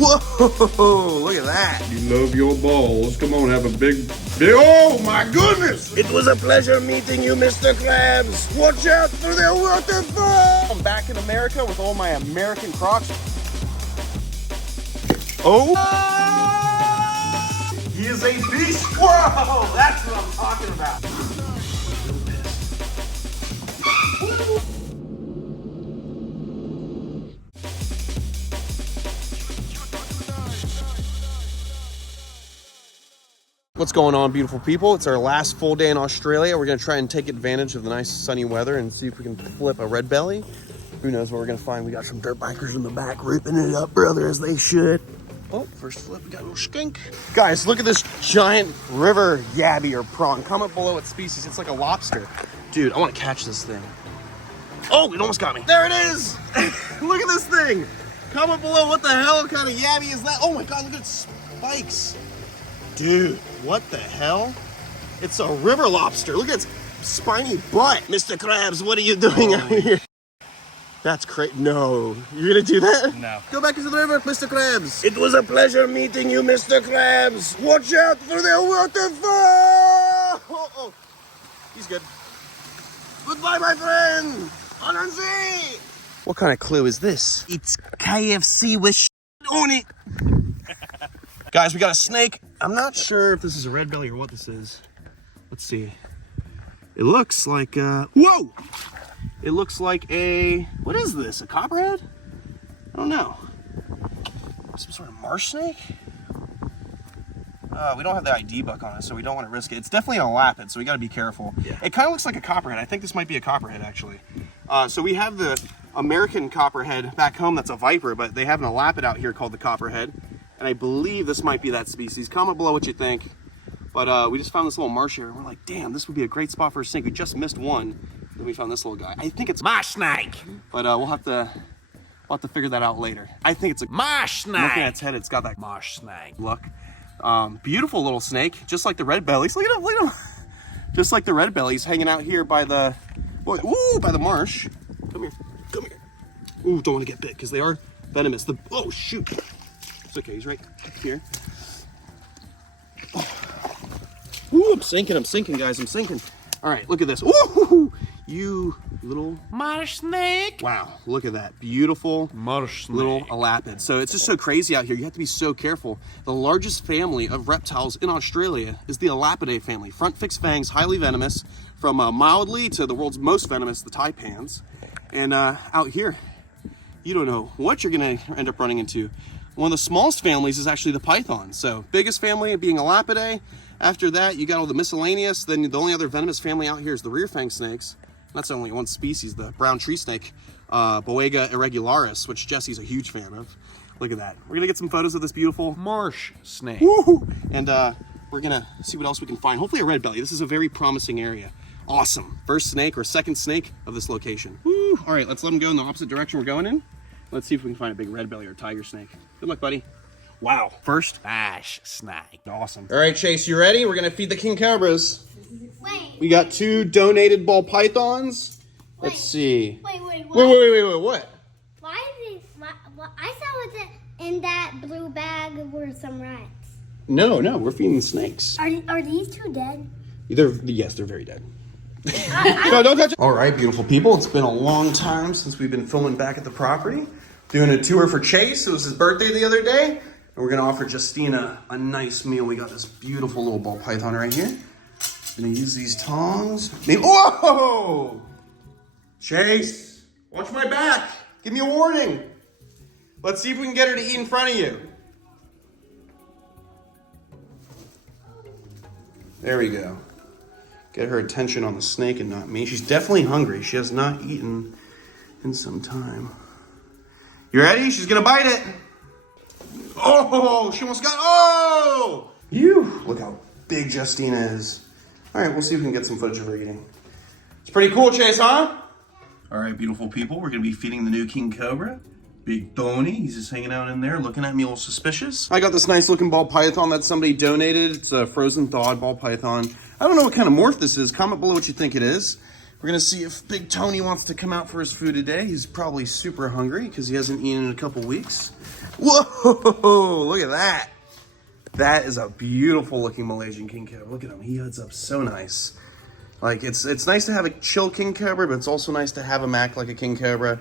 Whoa, look at that. You love your balls. Come on, have a big, oh my goodness. It was a pleasure meeting you, Mr. Krabs. Watch out for the waterfall. I'm back in America with all my American Crocs. Oh. He is a beast. Whoa, that's what I'm talking about. What's going on, beautiful people? It's our last full day in Australia. We're gonna try and take advantage of the nice sunny weather and see if we can flip a red belly. Who knows what we're gonna find. We got some dirt bikers in the back ripping it up, brother, as they should. Oh, first flip, we got a little skink. Guys, look at this giant river yabby or prawn. Comment below what species. It's like a lobster. Dude, I wanna catch this thing. Oh, it almost got me. There it is. Look at this thing. Comment below what the hell kind of yabby is that. Oh my God, look at its spikes. Dude, what the hell? It's a river lobster. Look at its spiny butt. Mr. Krabs, what are you doing out here? That's crazy. No, you're gonna do that? No. Go back into the river, Mr. Krabs. It was a pleasure meeting you, Mr. Krabs. Watch out for the waterfall. Oh. He's good. Goodbye, my friend. Anansi. What kind of clue is this? It's KFC with shit on it. Guys, we got a snake. I'm not sure if this is a red belly or what this is. Let's see. It looks like, whoa! It looks like what is this? A copperhead? I don't know. Some sort of marsh snake? We don't have the ID book on it, so we don't want to risk it. It's definitely a lapid, so we got to be careful. Yeah. It kind of looks like a copperhead. I think this might be a copperhead, actually. So we have the American copperhead back home that's a viper, but they have a lapid out here called the copperhead. And I believe this might be that species. Comment below what you think. But we just found this little marsh area. And we're like, damn, this would be a great spot for a snake. We just missed one. Then we found this little guy. I think it's marsh snake. But we'll have to figure that out later. I think it's a marsh snake. Looking at its head, it's got that marsh snake look. Beautiful little snake, just like the red bellies. Look at him, look at him. Just like the red bellies hanging out here by the, by the marsh. Come here, come here. Ooh, don't want to get bit because they are venomous. Oh shoot. It's okay, he's right here. Oh. Ooh, I'm sinking, guys, I'm sinking. All right, look at this. Ooh, you little marsh snake. Wow, look at that. Beautiful marsh snake. Little elapid. So it's just so crazy out here. You have to be so careful. The largest family of reptiles in Australia is the Elapidae family. Front fixed fangs, highly venomous, from mildly to the world's most venomous, the taipans. And out here, you don't know what you're gonna end up running into. One of the smallest families is actually the python. So biggest family being Elapidae. After that, you got all the miscellaneous. Then the only other venomous family out here is the rear fang snakes. That's only one species, the brown tree snake, Boega irregularis, which Jesse's a huge fan of. Look at that. We're gonna get some photos of this beautiful marsh snake. Woo! And we're gonna see what else we can find. Hopefully a red belly. This is a very promising area. Awesome. First snake or second snake of this location. Woo! All right, let's let him go in the opposite direction we're going in. Let's see if we can find a big red belly or tiger snake. Good luck, buddy. Wow. First marsh snake. Awesome. All right, Chase, you ready? We're gonna feed the king cobras. Wait. We got 2 donated ball pythons. Let's see. Wait, what? What? Why is it? I saw it in that blue bag were some rats. No, we're feeding snakes. Are these 2 dead? Yes, they're very dead. No, don't touch it. All right, beautiful people. It's been a long time since we've been filming back at the property. Doing a tour for Chase. It was his birthday the other day. And we're going to offer Justina a nice meal. We got this beautiful little ball python right here. Gonna use these tongs. Whoa! Chase, watch my back. Give me a warning. Let's see if we can get her to eat in front of you. There we go. Get her attention on the snake and not me. She's definitely hungry. She has not eaten in some time. You ready? She's gonna bite it. Oh, she almost got, oh! Look how big Justina is. All right, we'll see if we can get some footage of her eating. It's pretty cool, Chase, huh? All right, beautiful people, we're gonna be feeding the new king cobra. Big Boney, he's just hanging out in there, looking at me all suspicious. I got this nice looking ball python that somebody donated. It's a frozen thawed ball python. I don't know what kind of morph this is. Comment below what you think it is. We're gonna see if Big Tony wants to come out for his food today. He's probably super hungry because he hasn't eaten in a couple weeks. Whoa, look at that. That is a beautiful looking Malaysian king cobra. Look at him, he heads up so nice. Like, it's nice to have a chill king cobra, but it's also nice to have him act like a king cobra.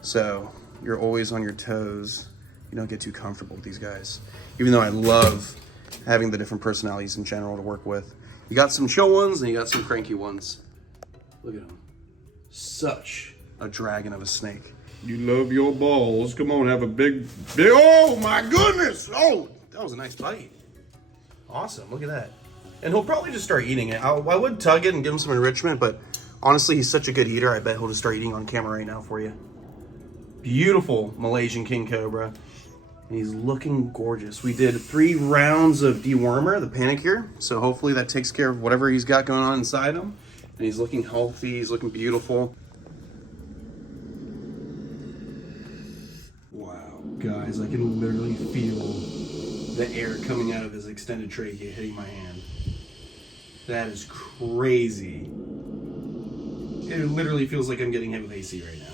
So you're always on your toes. You don't get too comfortable with these guys. Even though I love having the different personalities in general to work with. You got some chill ones and you got some cranky ones. Look at him. Such a dragon of a snake. You love your balls. Come on, have a big, oh my goodness! Oh, that was a nice bite. Awesome, look at that. And he'll probably just start eating it. I would tug it and give him some enrichment, but honestly, he's such a good eater, I bet he'll just start eating on camera right now for you. Beautiful Malaysian king cobra. And he's looking gorgeous. We did 3 rounds of dewormer, the panicure, so hopefully that takes care of whatever he's got going on inside him. And he's looking healthy, he's looking beautiful. Wow, guys, I can literally feel the air coming out of his extended trachea hitting my hand. That is crazy. It literally feels like I'm getting hit with AC right now.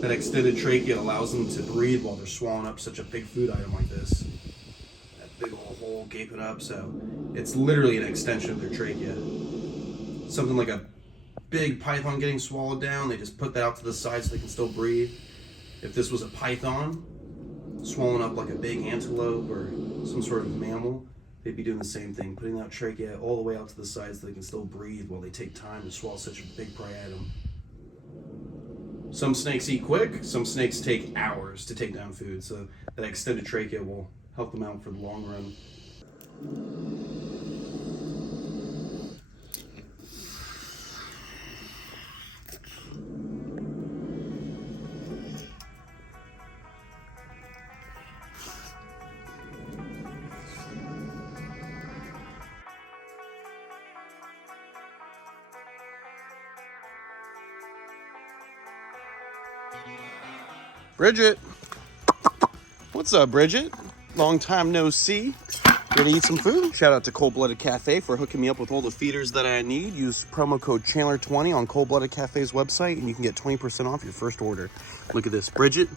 That extended trachea allows them to breathe while they're swallowing up such a big food item like this. That big old hole gaping up, so it's literally an extension of their trachea. Something like a big python getting swallowed down, they just put that out to the side so they can still breathe. If this was a python swallowing up like a big antelope or some sort of mammal, they'd be doing the same thing, putting that trachea all the way out to the side so they can still breathe while they take time to swallow such a big prey item. Some snakes eat quick, some snakes take hours to take down food, so that extended trachea will help them out for the long run. Bridget, what's up, Bridget? Long time no see. Ready to eat some food? Shout out to Cold Blooded Cafe for hooking me up with all the feeders that I need. Use promo code Chandler20 on Cold Blooded Cafe's website and you can get 20% off your first order. Look at this, Bridget,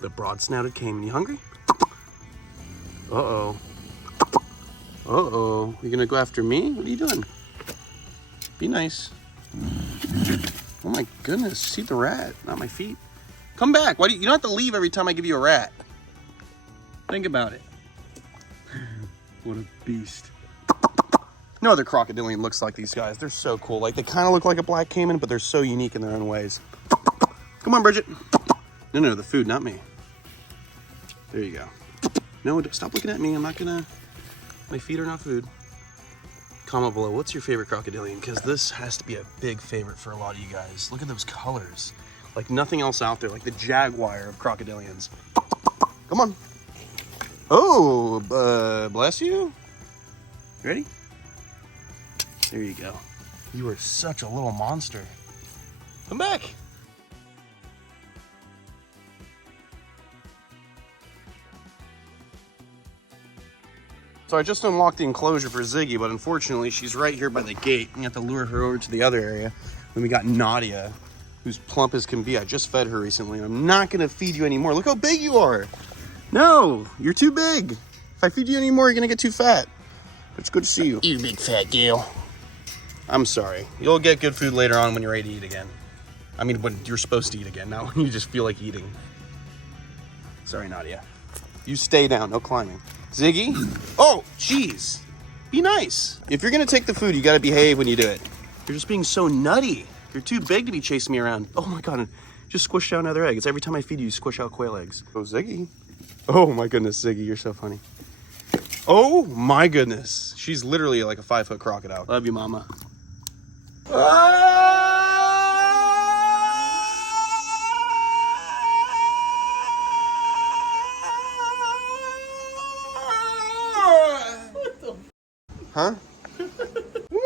the broad-snouted caiman. You hungry? Uh-oh. Uh-oh. You gonna go after me? What are you doing? Be nice. Oh my goodness, see the rat, not my feet. Come back. Why do you don't have to leave every time I give you a rat. Think about it. What a beast. No other crocodilian looks like these guys. They're so cool. Like, they kind of look like a black caiman, but they're so unique in their own ways. Come on, Bridget. No, the food, not me. There you go. No, stop looking at me. I'm not gonna... My feet are not food. Comment below, what's your favorite crocodilian? Because this has to be a big favorite for a lot of you guys. Look at those colors. Like nothing else out there, like the jaguar of crocodilians. Come on. Oh, bless you. Ready? There you go. You are such a little monster. Come back. So I just unlocked the enclosure for Ziggy, but unfortunately she's right here by the gate. You have to lure her over to the other area. Then we got Nadia, who's plump as can be. I just fed her recently. I'm not gonna feed you anymore. Look how big you are. No, you're too big. If I feed you anymore, you're gonna get too fat. But it's good to see you. You big fat gal. I'm sorry. You'll get good food later on when you're ready to eat again. I mean, when you're supposed to eat again, not when you just feel like eating. Sorry, Nadia. You stay down, no climbing. Ziggy? Oh, jeez. Be nice. If you're gonna take the food, you gotta behave when you do it. You're just being so nutty. You're too big to be chasing me around. Oh my God, just squish out another egg. It's every time I feed you, you squish out quail eggs. Oh, Ziggy. Oh my goodness, Ziggy, you're so funny. Oh my goodness. She's literally like a 5-foot crocodile. Love you, mama. Huh? Woo!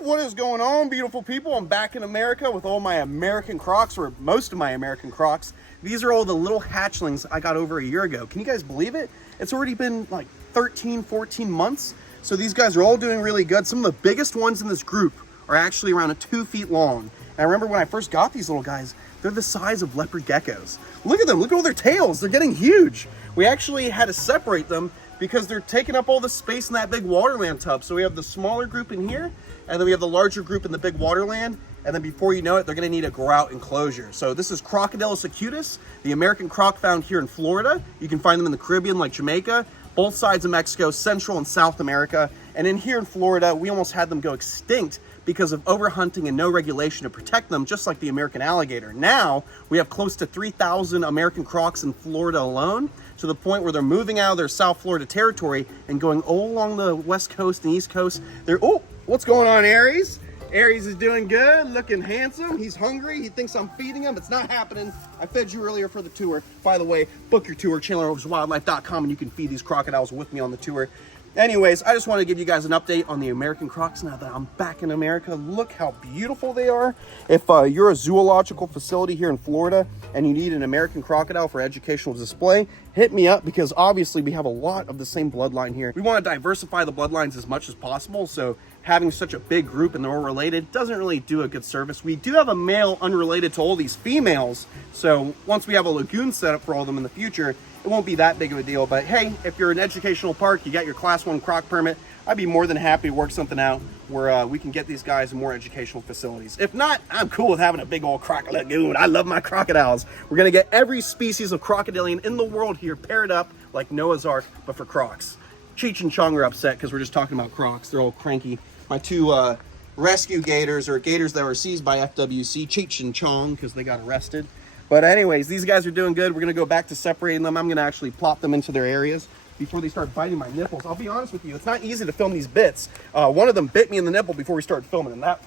What is going on, beautiful people? I'm back in America with all my American crocs, or most of my American crocs. These are all the little hatchlings I got over a year ago. Can you guys believe it? It's already been like 13, 14 months So these guys are all doing really good. Some of the biggest ones in this group are actually around 2 feet long. And I remember when I first got these little guys, they're the size of leopard geckos. Look at them, look at all their tails. They're getting huge. We actually had to separate them because they're taking up all the space in that big waterland tub. So we have the smaller group in here, and then we have the larger group in the big waterland. And then before you know it, they're gonna need a grout enclosure. So this is Crocodile acutus, the American croc found here in Florida. You can find them in the Caribbean like Jamaica, both sides of Mexico, Central and South America. And in here in Florida, we almost had them go extinct because of overhunting and no regulation to protect them, just like the American alligator. Now, we have close to 3,000 American crocs in Florida alone, to the point where they're moving out of their South Florida territory and going all along the West Coast and East Coast. They're, oh, what's going on, Aries? Aries is doing good, looking handsome. He's hungry. He thinks I'm feeding him. It's not happening. I fed you earlier for the tour. By the way, book your tour, ChandlerWildlife.com, and you can feed these crocodiles with me on the tour. Anyways, I just want to give you guys an update on the American crocs now that I'm back in America. Look how beautiful they are. If you're a zoological facility here in Florida and you need an American crocodile for educational display, hit me up, because obviously we have a lot of the same bloodline here. We want to diversify the bloodlines as much as possible, so having such a big group and they're all related doesn't really do a good service. We do have a male unrelated to all these females, so once we have a lagoon set up for all of them in the future, it won't be that big of a deal. But hey, if you're an educational park, you got your class 1 croc permit, I'd be more than happy to work something out where we can get these guys in more educational facilities. If not, I'm cool with having a big old croc lagoon. I love my crocodiles. We're gonna get every species of crocodilian in the world here paired up like Noah's Ark, but for crocs. Cheech and Chong are upset because we're just talking about crocs. They're all cranky. My 2 rescue gators, or gators that were seized by FWC, Cheech and Chong, because they got arrested. But anyways, these guys are doing good. We're gonna go back to separating them. I'm gonna actually plop them into their areas before they start biting my nipples. I'll be honest with you, it's not easy to film these bits. One of them bit me in the nipple before we started filming, and that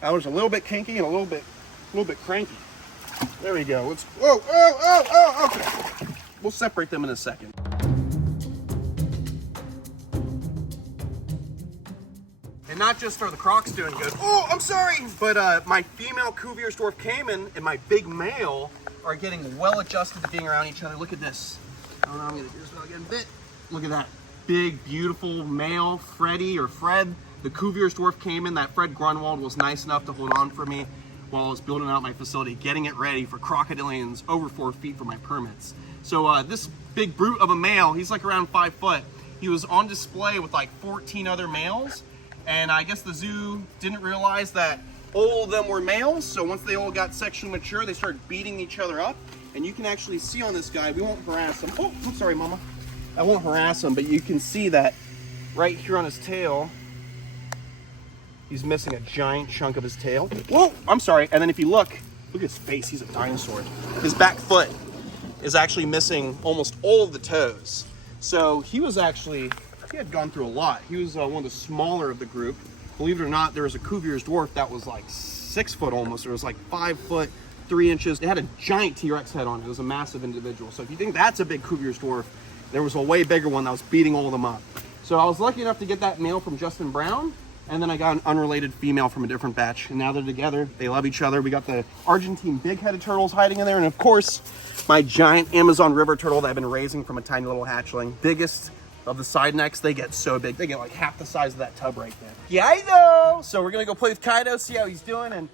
was a little bit kinky and a little bit cranky. There we go. Let's, okay. We'll separate them in a second. And not just are the crocs doing good, oh, I'm sorry, but my female Cuvier's Dwarf caiman and my big male are getting well adjusted to being around each other. Look at this. I don't know, I'm gonna do this without getting bit. Look at that big, beautiful male, Freddy or Fred, the Cuvier's Dwarf caiman. That Fred Grunwald was nice enough to hold on for me while I was building out my facility, getting it ready for crocodilians over 4 feet for my permits. So this big brute of a male, he's like around 5 foot. He was on display with like 14 other males. And I guess the zoo didn't realize that all of them were males. So once they all got sexually mature, they started beating each other up. And you can actually see on this guy, we won't harass him. Oh, I'm sorry, Mama. I won't harass him, but you can see that right here on his tail, he's missing a giant chunk of his tail. Whoa, I'm sorry. And then if you look at his face, he's a dinosaur. His back foot is actually missing almost all of the toes. So he had gone through a lot. He was one of the smaller of the group. Believe it or not, there was a Cuvier's Dwarf that was like 6 foot almost. It was like 5 foot 3 inches. It had a giant T-Rex head on it. It was a massive individual. So if you think that's a big Cuvier's Dwarf, there was a way bigger one that was beating all of them up. So I was lucky enough to get that male from Justin Brown, and then I got an unrelated female from a different batch. And now they're together. They love each other. We got the Argentine big-headed turtles hiding in there, and of course, my giant Amazon river turtle that I've been raising from a tiny little hatchling. Biggest of the side necks. They get so big. They get like half the size of that tub right there. Yeah, I know. So we're gonna go play with Kaido, see how he's doing, and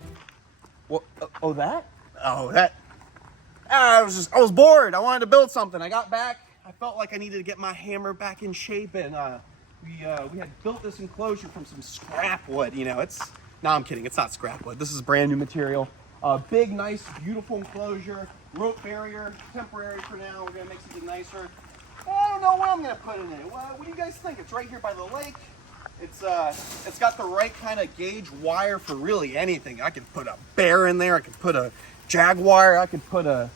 what? Oh, that? Oh, that. I was bored. I wanted to build something. I got back. I felt like I needed to get my hammer back in shape, and we had built this enclosure from some scrap wood. You know, no, I'm kidding. It's not scrap wood. This is brand new material. Big, nice, beautiful enclosure. Rope barrier, temporary for now. We're gonna make something nicer. I don't know what I'm gonna put in it. What do you guys think? It's right here by the lake. It's got the right kind of gauge wire for really anything. I could put a bear in there. I could put a jaguar. I could put a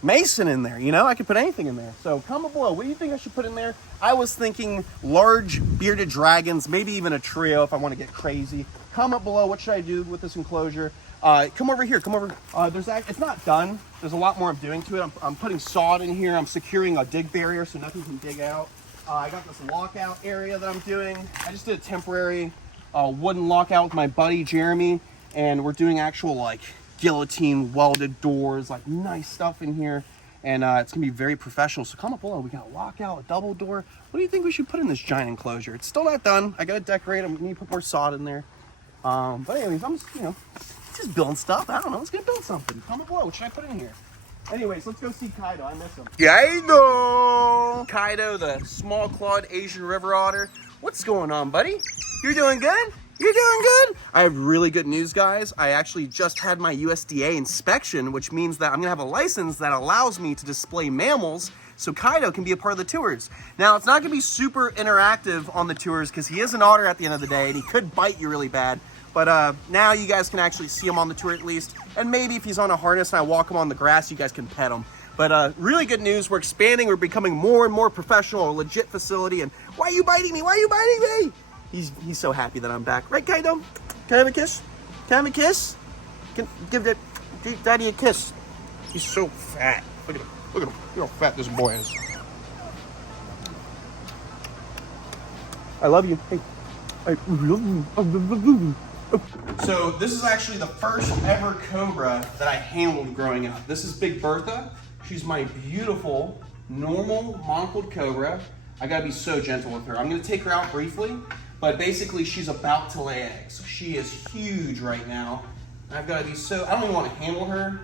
mason in there. You know, I could put anything in there. So comment below. What do you think I should put in there? I was thinking large bearded dragons, maybe even a trio if I want to get crazy. Comment below. What should I do with this enclosure? Come over here. Come over. It's not done. There's a lot more I'm doing to it. I'm putting sod in here. I'm securing a dig barrier so nothing can dig out. I got this lockout area that I'm doing. I just did a temporary wooden lockout with my buddy Jeremy, and we're doing actual like guillotine welded doors, like nice stuff in here. and it's gonna be very professional. So comment below. We got a lockout, a double door. What do you think we should put in this giant enclosure? It's still not done. I gotta decorate. I'm gonna put more sod in there. But anyways, I'm just building stuff. I don't know. Let's gonna build something. Comment below. What should I put in here? Anyways, let's go see Kaido. I miss him. Kaido! Kaido, the small clawed Asian river otter. What's going on, buddy? You're doing good? You're doing good? I have really good news, guys. I actually just had my USDA inspection, which means that I'm gonna have a license that allows me to display mammals so Kaido can be a part of the tours. Now, it's not gonna be super interactive on the tours because he is an otter at the end of the day and he could bite you really bad. But now you guys can actually see him on the tour at least. And maybe if he's on a harness and I walk him on the grass, you guys can pet him. But really good news, we're expanding, we're becoming more and more professional, a legit facility. And why are you biting me? Why are you biting me? He's so happy that I'm back. Right, Kaido? Can I have a kiss? Can I have a kiss? Give Daddy a kiss. He's so fat. Look at him. Look at him. Look how fat this boy is. I love you. Hey. I love you. So this is actually the first ever cobra that I handled growing up. This is Big Bertha. She's my beautiful, normal monocled cobra. I gotta be so gentle with her. I'm gonna take her out briefly, but basically she's about to lay eggs. She is huge right now. I've gotta be so, I don't even wanna handle her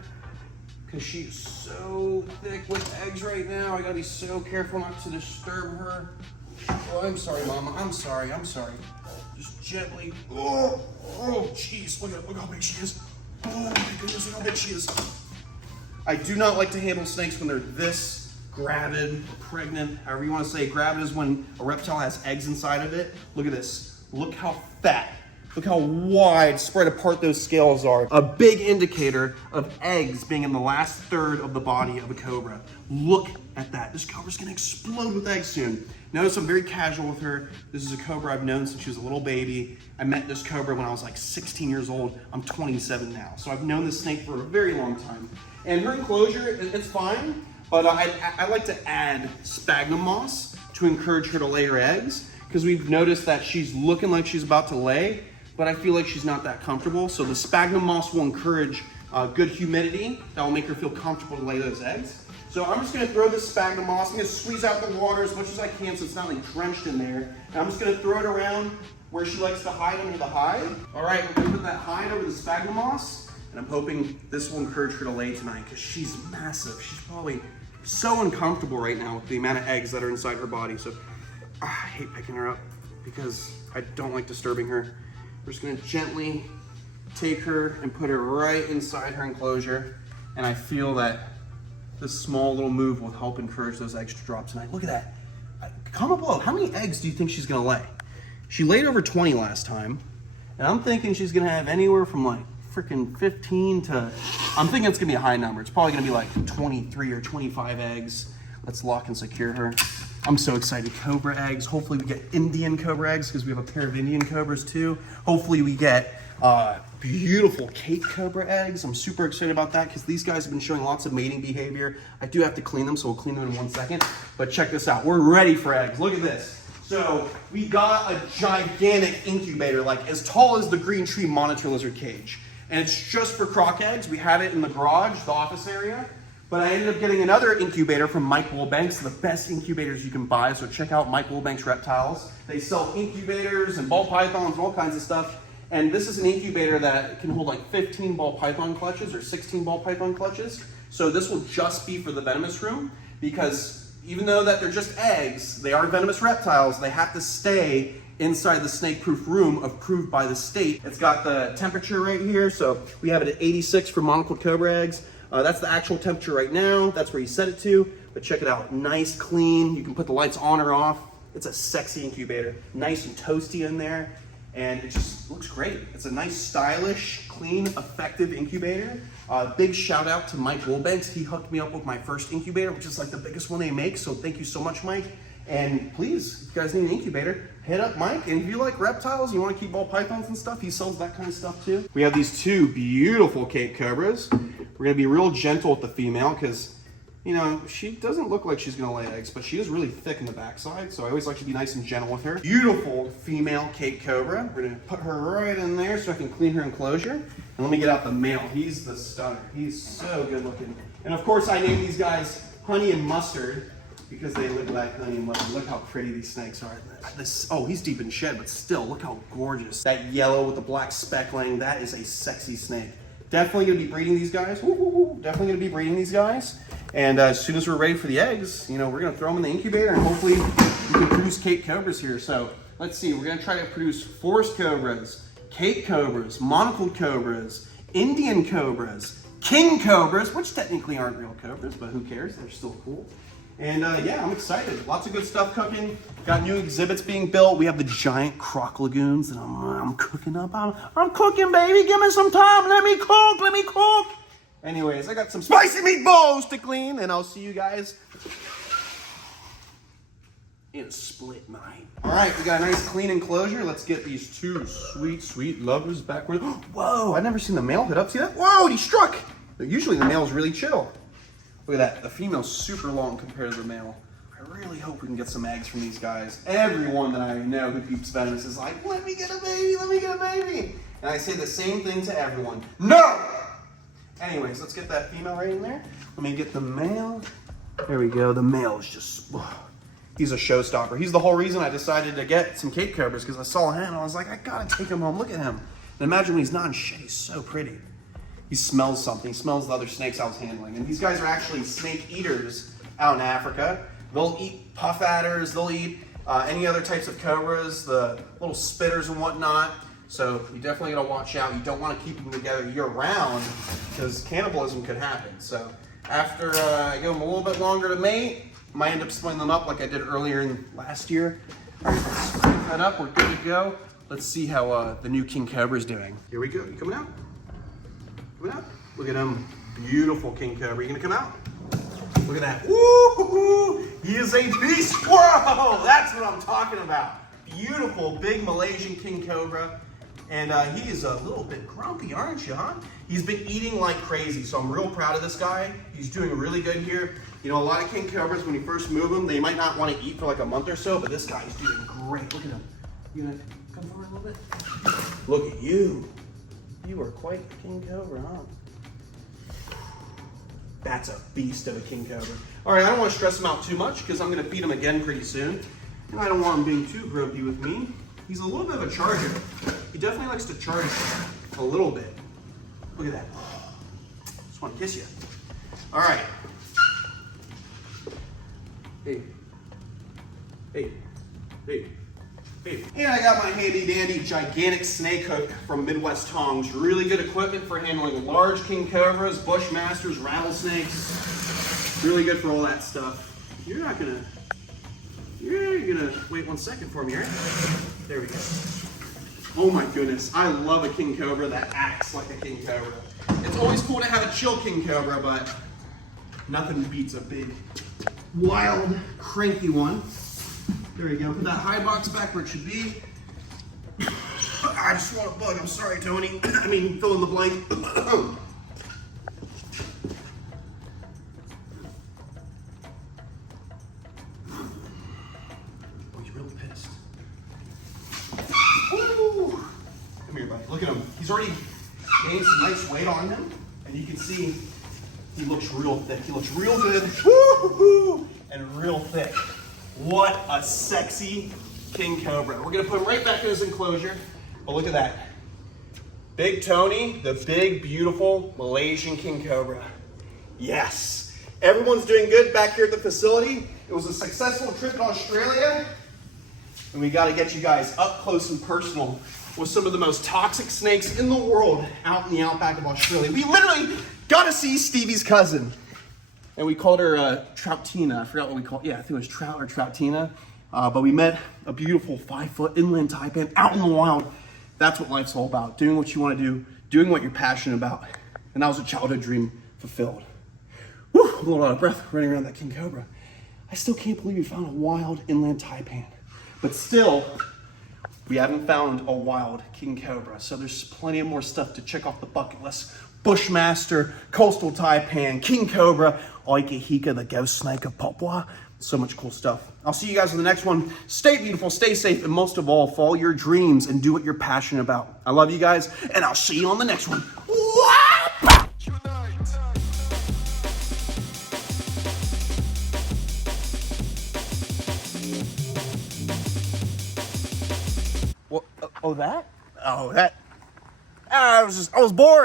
because she's so thick with eggs right now. I gotta be so careful not to disturb her. Oh, I'm sorry, Mama, I'm sorry. Just gently. Oh, jeez. Look how big she is. Oh my goodness, look how big she is. I do not like to handle snakes when they're this gravid, pregnant, however you want to say. Gravid is when a reptile has eggs inside of it. Look at this. Look how fat. Look how wide spread apart those scales are. A big indicator of eggs being in the last third of the body of a cobra. Look at that. This cobra's gonna explode with eggs soon. Notice I'm very casual with her. This is a cobra I've known since she was a little baby. I met this cobra when I was like 16 years old. I'm 27 now. So I've known this snake for a very long time. And her enclosure, it's fine, but I like to add sphagnum moss to encourage her to lay her eggs, because we've noticed that she's looking like she's about to lay, but I feel like she's not that comfortable. So the sphagnum moss will encourage good humidity that will make her feel comfortable to lay those eggs. So I'm just gonna throw this sphagnum moss. I'm gonna squeeze out the water as much as I can so it's not like drenched in there. And I'm just gonna throw it around where she likes to hide under the hide. All right, we're gonna put that hide over the sphagnum moss, and I'm hoping this will encourage her to lay tonight because she's massive. She's probably so uncomfortable right now with the amount of eggs that are inside her body. So I hate picking her up because I don't like disturbing her. We're just gonna gently take her and put her right inside her enclosure. And I feel that this small little move will help encourage those eggs to drop tonight. Look at that. Comment below, how many eggs do you think she's gonna lay? She laid over 20 last time, and I'm thinking she's gonna have anywhere from like freaking 15 to, I'm thinking it's gonna be a high number. It's probably gonna be like 23 or 25 eggs. Let's lock and secure her. I'm so excited. Cobra eggs. Hopefully we get Indian cobra eggs because we have a pair of Indian cobras too. Hopefully we get beautiful Cape cobra eggs. I'm super excited about that because these guys have been showing lots of mating behavior. I do have to clean them, so we'll clean them in 1 second. But check this out. We're ready for eggs. Look at this. So we got a gigantic incubator, like as tall as the green tree monitor lizard cage. And it's just for croc eggs. We had it in the garage, the office area. But I ended up getting another incubator from Mike Woolbanks, the best incubators you can buy. So check out Mike Woolbanks Reptiles. They sell incubators and ball pythons and all kinds of stuff. And this is an incubator that can hold like 15 ball python clutches or 16 ball python clutches. So this will just be for the venomous room, because even though that they're just eggs, they are venomous reptiles. They have to stay inside the snake-proof room approved by the state. It's got the temperature right here. So we have it at 86 for monocled cobra eggs. That's the actual temperature right now. That's where you set it to. But check it out, nice, clean. You can put the lights on or off. It's a sexy incubator, nice and toasty in there. And it just looks great. It's a nice, stylish, clean, effective incubator. Big shout out to Mike Woolbanks. He hooked me up with my first incubator, which is like the biggest one they make. So thank you so much, Mike. And please, if you guys need an incubator, hit up Mike. And if you like reptiles, you want to keep ball pythons and stuff, he sells that kind of stuff too. We have these two beautiful Cape cobras. We're gonna be real gentle with the female because, you know, she doesn't look like she's gonna lay eggs, but she is really thick in the backside. So I always like to be nice and gentle with her. Beautiful female Cape cobra. We're gonna put her right in there so I can clean her enclosure. And let me get out the male. He's the stunner. He's so good looking. And of course I named these guys Honey and Mustard because they look like honey and mustard. Look how pretty these snakes are. Oh, he's deep in shed, but still, look how gorgeous. That yellow with the black speckling, that is a sexy snake. Definitely gonna be breeding these guys. Definitely gonna be breeding these guys. And as soon as we're ready for the eggs, you know, we're gonna throw them in the incubator and hopefully we can produce Cape Cobras here. So let's see, we're gonna try to produce forest cobras, Cape Cobras, monocled cobras, Indian cobras, king cobras, which technically aren't real cobras, but who cares? They're still cool. And yeah, I'm excited. Lots of good stuff cooking. Got new exhibits being built. We have the giant croc lagoons that I'm cooking up. I'm cooking, baby. Give me some time. Let me cook. Let me cook. Anyways, I got some spicy meatballs to clean, and I'll see you guys in a split night. All right, we got a nice clean enclosure. Let's get these two sweet, sweet lovers backward. Whoa, I've never seen the male hit up. See that? Whoa, he struck. Usually the male's really chill. Look at that, the female's super long compared to the male. I really hope we can get some eggs from these guys. Everyone that I know who keeps Venomous is like, let me get a baby, let me get a baby. And I say the same thing to everyone, no! Anyways, let's get that female right in there. Let me get the male. There we go, the male is just, he's a showstopper. He's the whole reason I decided to get some Cape Cobras because I saw him and I was like, I gotta take him home, look at him. And imagine when he's not in shit, he's so pretty. He smells something. He smells the other snakes I was handling. And these guys are actually snake eaters out in Africa. They'll eat puff adders. They'll eat any other types of cobras, the little spitters and whatnot. So you definitely gotta watch out. You don't want to keep them together year round because cannibalism could happen. So after I give them a little bit longer to mate, I might end up splitting them up like I did earlier in last year. All right, let's split that up. We're good to go. Let's see how the new king cobra is doing. Here we go. You coming out? Up. Look at him, beautiful king cobra. You gonna come out? Look at that. Woo! He is a beast. Whoa! That's what I'm talking about. Beautiful, big Malaysian king cobra. And he is a little bit grumpy, aren't you, huh? He's been eating like crazy, so I'm real proud of this guy. He's doing really good here. You know, a lot of king cobras, when you first move them, they might not want to eat for like a month or so, but this guy's doing great. Look at him. You gonna come forward a little bit? Look at you. You are quite the king cobra, huh? That's a beast of a king cobra. All right, I don't want to stress him out too much because I'm going to feed him again pretty soon. And I don't want him being too grumpy with me. He's a little bit of a charger. He definitely likes to charge a little bit. Look at that. Just want to kiss you. All right. Hey. Hey. Hey. And I got my handy dandy gigantic snake hook from Midwest Tongs. Really good equipment for handling large king cobras, bushmasters, rattlesnakes. Really good for all that stuff. You're gonna wait 1 second for me, right? There we go. Oh my goodness, I love a king cobra that acts like a king cobra. It's always cool to have a chill king cobra, but nothing beats a big, wild, cranky one. There we go. Put that high box back where it should be. I just want a bug. I'm sorry, Tony. I mean, fill in the blank. Oh, he's real pissed. Woo! Come here, buddy. Look at him. He's already gained some nice weight on him. And you can see he looks real thick. He looks real good. Woo-hoo! And real thick. What a sexy king cobra. We're gonna put him right back in his enclosure. But look at that. Big Tony, the big, beautiful Malaysian king cobra. Yes. Everyone's doing good back here at the facility. It was a successful trip to Australia. And we gotta get you guys up close and personal with some of the most toxic snakes in the world out in the outback of Australia. We literally got to see Stevie's cousin. And we called her Troutina. I forgot what we called. Yeah, I think it was Trout or Troutina. But we met a beautiful 5-foot inland taipan out in the wild. That's what life's all about. Doing what you want to do, doing what you're passionate about. And that was a childhood dream fulfilled. Whew, I'm a little out of breath running around that king cobra. I still can't believe we found a wild inland taipan. But still, we haven't found a wild king cobra. So there's plenty of more stuff to check off the bucket list. Bushmaster, coastal taipan, king cobra, Oikahika, the ghost snake of Papua. So much cool stuff. I'll see you guys in the next one. Stay beautiful, stay safe, and most of all, follow your dreams and do what you're passionate about. I love you guys, and I'll see you on the next one. Oh, that? Oh, that. I was bored.